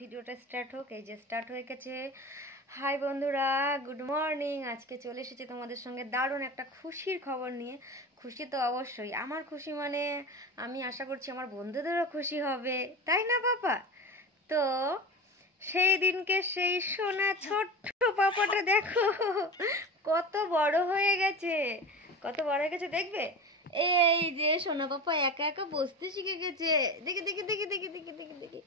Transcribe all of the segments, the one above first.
ভিডিওটা স্টার্ট হোক। এই যে স্টার্ট হয়ে গেছে। হাই বন্ধুরা, গুড মর্নিং। আজকে চলে এসেছি তোমাদের সঙ্গে দারুণ একটা খুশির খবর নিয়ে। খুশি তো অবশ্যই, আমার খুশি মানে আমি আশা করছি আমার বন্ধুদেরও খুশি হবে, তাই না পাপা? তো সেই দিনকে সেই সোনা ছোট্ট পাপাটা দেখো কত বড় হয়ে গেছে, কত বড় হয়ে গেছে দেখবে। এই যে সোনা পাপা একা একা বসতে শিখে গেছে। দেখি দেখি দেখি দেখি দেখি দেখি দেখি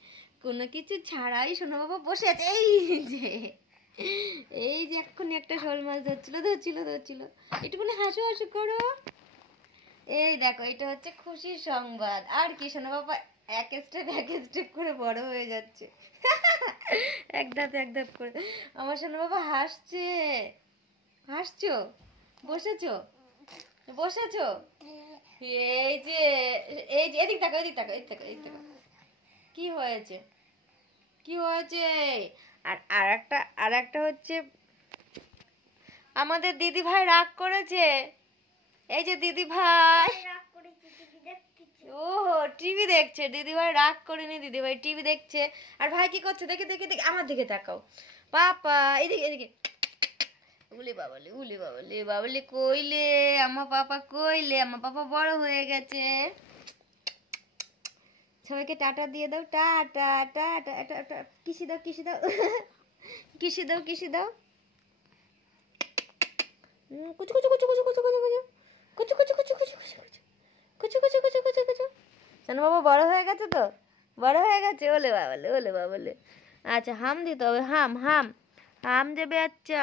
কোনো কিছু ছাড়াই সোনা বাবা বসে আছে। এই যে এক্ষুনি একটা শোল মাছ ধরছিল। একটুখানি হাসু হাসু করো। এই দেখো, এটা হচ্ছে খুশির সংবাদ। আর কি সোনা বাবা এক স্টেপ করে বড় হয়ে যাচ্ছে এক ধাপ করে। আমার সোনা বাবা হাসছে। হাসছো? বসেছো? এই যে এদিক তাকাও। কি হয়েছে? আর একটা হচ্ছে আমাদের দিদি ভাই রাগ করেছে। এই যে দিদি ভাই ওহো টিভি দেখছে। দিদি ভাই রাগ করেনি, দিদি ভাই টিভি দেখছে। আর ভাই কি করছে? দেখে আমার দিকে তাকাও। পাপা এদিকে। উলি বাবলি কইলে আমার পাপা বড় হয়ে গেছে। সবাইকে টাটা দিয়ে দাও। Tata tata tata. কিসি দাও কিসি দাও। কুচু কুচু কুচু কুচু কুচু কুচু কুচু কুচু কুচু কুচু কুচু কুচু কুচু কুচু কুচু। সোনা বাবা বড় হয়ে গেছে তো, বড় হয়ে গেছে। ওলে বাবলে। আচ্ছা হাম দিতে হবে। হাম দেবে। আচ্ছা